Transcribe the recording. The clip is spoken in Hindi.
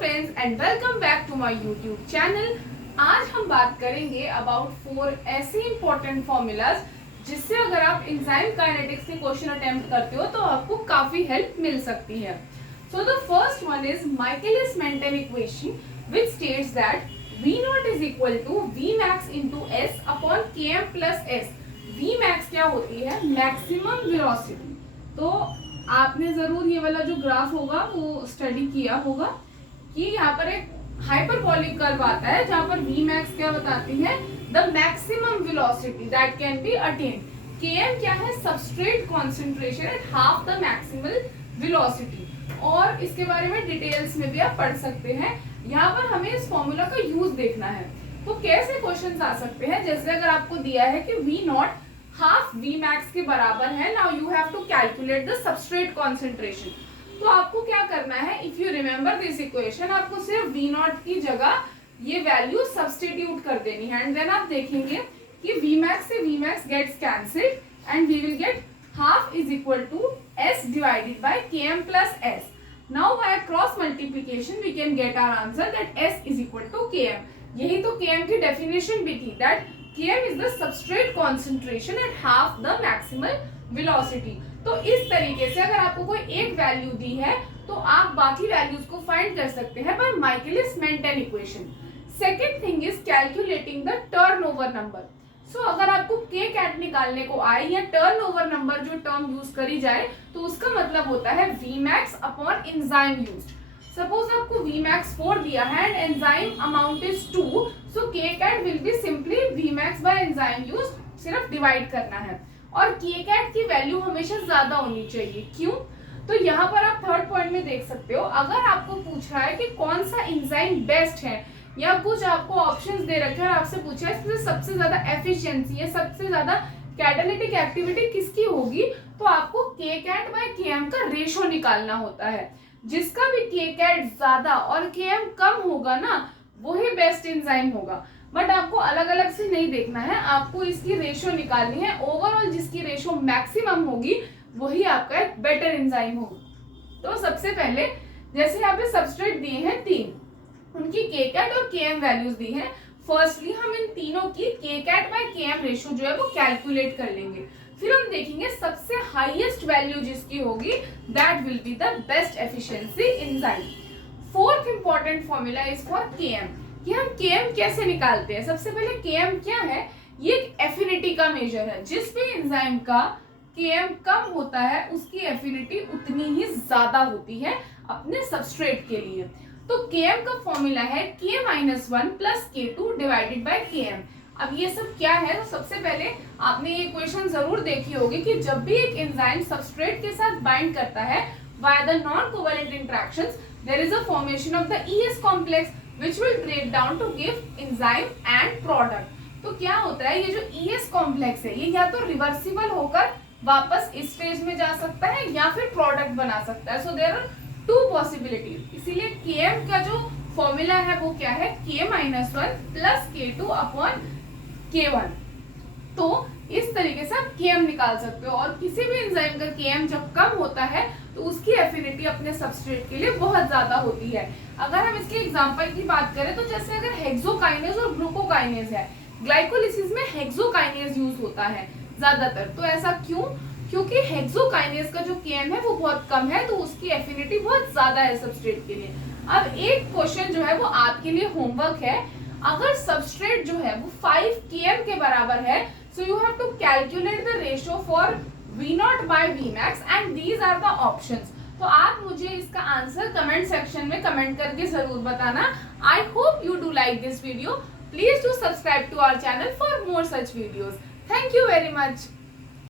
Friends and welcome back to my YouTube channel. आज हम बात करेंगे अबाउट 4 ऐसे इंपॉर्टेंट फॉर्मूलाज जिससे अगर आप एंजाइम काइनेटिक्स के क्वेश्चन अटेम्प्ट करते हो तो आपको काफी हेल्प मिल सकती है। So the first one is Michaelis-maintain equation which states that V naught is equal to V max into S upon Km plus S। V max क्या होती है? Maximum velocity. तो आपने जरूर ये वाला जो ग्राफ होगा वो स्टडी किया होगा कि यहाँ पर एक हाइपरबोलिक कर्व आता है जहाँ पर V max क्या बताती है? The maximum velocity that can be attend. Km क्या है? Substrate concentration at half the maximal velocity. और इसके बारे में डिटेल्स में भी आप पढ़ सकते हैं। यहाँ पर हमें इस फॉर्मूला का यूज देखना है। तो कैसे क्वेश्चंस आ सकते हैं? जैसे अगर आपको दिया है कि V not half V max के बराबर है, now you have to calculate the substrate concentration. तो आपको क्या करना है? If you remember this equation, आपको सिर्फ V नॉट की जगह ये वैल्यू सब्स्टिट्यूट कर देनी है एंड देन आप देखेंगे कि V मैक्स से V max gets cancelled and we will get half is equal to S divided by Km plus S. Now by cross multiplication we can get our answer that S is equal to Km. यही तो Km की definition भी थी, that Km is the substrate concentration at half the maximal velocity. तो इस तरीके से अगर आपको कोई एक वैल्यू दी है तो आप बाकी वैल्यूज को फाइंड कर सकते हैं by Michaelis-Menten equation. Second thing is calculating the turnover number. सो अगर आपको के कैट निकालने को आए या टर्न ओवर नंबर जो टर्म यूज करी जाए तो उसका मतलब होता है V max upon enzyme used. Suppose आपको वी मैक्स 4 दिया है and enzyme amount is 2, so K cat will be simply V max by enzyme used, सिर्फ डिवाइड करना है। और के कैट की वैल्यू हमेशा ज्यादा होनी चाहिए। क्यों? तो यहाँ पर आप थर्ड पॉइंट में देख सकते हो, अगर आपको पूछ रहा है कि कौन सा एंजाइम बेस्ट है या कुछ आपको ऑप्शंस दे रखे हैं और आपसे पूछा है इसमें सबसे ज्यादा एफिशिएंसी या सबसे ज्यादा कैटालिटिक एक्टिविटी किसकी होगी, तो आपको के कैट बाय के एम का रेशो निकालना होता है। जिसका भी के कैट ज्यादा और के एम कम होगा ना, वही बेस्ट एंजाइम होगा। बट आपको अलग अलग से नहीं देखना है, आपको इसकी रेशो निकालनी है। ओवरऑल जिसकी रेशो मैक्सिमम होगी वही आपका एक बेटर एंजाइम होगा। तो सबसे पहले जैसे यहाँ पे सबस्ट्रेट दिए हैं 3, उनकी के कैट और के एम वैल्यूज दी है। फर्स्टली हम इन तीनों की के कैट बाय के एम रेशियो जो है वो कैलकुलेट कर लेंगे। फिर हम देखेंगे सबसे हाईएस्ट वैल्यू जिसकी होगी that will be the best efficiency enzyme. Fourth important formula is for के एम कि हम के एम कैसे निकालते हैं। सबसे पहले के एम क्या है? ये एक एफिनिटी का मेजर है। जिस भी एंजाइम का के एम कम होता है उसकी एफिनिटी उतनी ही ज्यादा होती है अपने सबस्ट्रेट के लिए। तो Km का फॉर्मूला है K-1 plus K2 divided by Km। अब ये सब क्या है? तो सबसे पहले आपने ये इक्वेशन जरूर देखी होगी कि जब भी एक एंजाइम सबस्ट्रेट के साथ बाइंड करता है via the non-covalent interactions, there is a formation of the ES complex which will break down to give enzyme and product. तो क्या होता है? ये जो ES complex है ये या तो रिवर्सिबल होकर वापस इस स्टेज में जा सकता है या फिर प्रोडक्ट बना सकता है। So there are 2 possibilities. इसीलिए Km का जो फॉर्मूला है वो क्या है? K-1 plus K2 upon K1। तो इस तरीके से आप Km निकाल सकते हो। और किसी भी एंजाइम का Km जब कम होता है तो उसकी एफिनिटी अपने सबस्ट्रेट के लिए बहुत ज्यादा होती है। अगर हम इसके एग्जांपल की बात करें तो जैसे अगर हेक्सोकाइनेज और ग्लूकोकाइनेज है, ग्लाइकोलिसिस में हेक्सोकाइनेज यूज होता है ज्यादातर। तो ऐसा क्यों? क्योंकि हेक्सोकाइनेज का जो Km है वो बहुत कम है तो उसकी एफिनिटी बहुत ज्यादा है सबस्ट्रेट के लिए। अब एक क्वेश्चन जो है वो आपके लिए होमवर्क है। अगर सबस्ट्रेट जो है वो 5 Km के बराबर है, so you have to calculate the ratio for V not by V max and these are the options. तो आप मुझे इसका आंसर कमेंट सेक्शन में कमेंट करके जरूर बताना। I hope you do like this video. Please do subscribe to our channel for more such videos. Thank you very much.